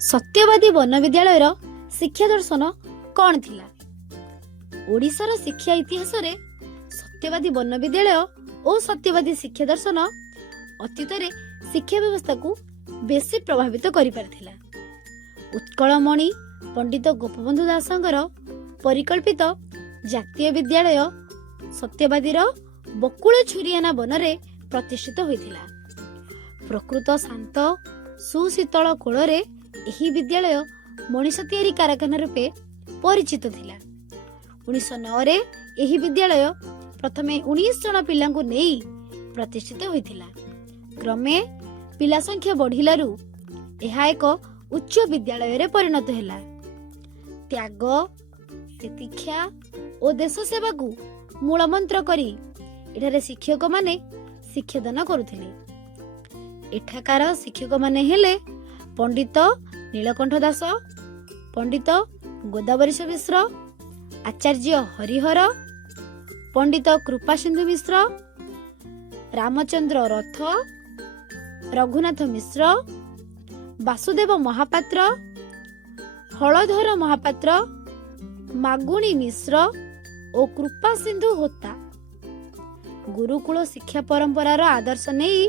सत्यवादी वन विद्यालय शिक्षा दर्शन कौन थिला? ओडिशार शिक्षा इतिहास रे सत्यवादी वन विद्यालय और सत्यवादी शिक्षा दर्शन अतीत रे शिक्षा व्यवस्था को बेसी प्रभावित करि पारथिला। उत्कलमणि पंडित गोपबंधु दासंकर परिकल्पित जातीय विद्यालय सत्यवादीर बकुल छुरियाना बनरे प्रतिष्ठित होइथिला। प्रकृत शांत सुशीतल कोଳରେ एही विद्यालय मनीष तैयारी कारखाना रूपे परिचित थिला। 1909 रे एही विद्यालय प्रथमे 19 जन पिलांकु नेई प्रतिष्ठित होइथिला। क्रमे पिला संख्या बढ़िलारु एहा एक उच्च विद्यालय रे परिणत हैला। त्याग तितिक्षा और देश सेवा को मूल मंत्र करी एठारे शिक्षक माने शिक्षादान करुथिले। एठाकार शिक्षक माने हेले पंडित नीलकंठ दास, पंडित गोदावरीश मिश्र, आचार्य हरिहर, पंडित कृपा सिंधु मिश्र, रामचंद्र रथ, रघुनाथ मिश्र, वासुदेव महापात्र, हलधर महापात्र, मागुणी मिश्र और कृपा सिंधु होता गुरुकुल शिक्षा परंपरार आदर्श नहीं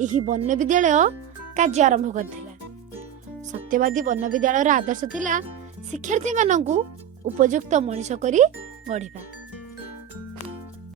एही वन विद्यालय कार्य आरंभ करथिला। सत्यवादी वन विद्यालयर आदर्श थिला शिक्षार्थी माननकु उपयुक्त मनीष करी गढ़िबा।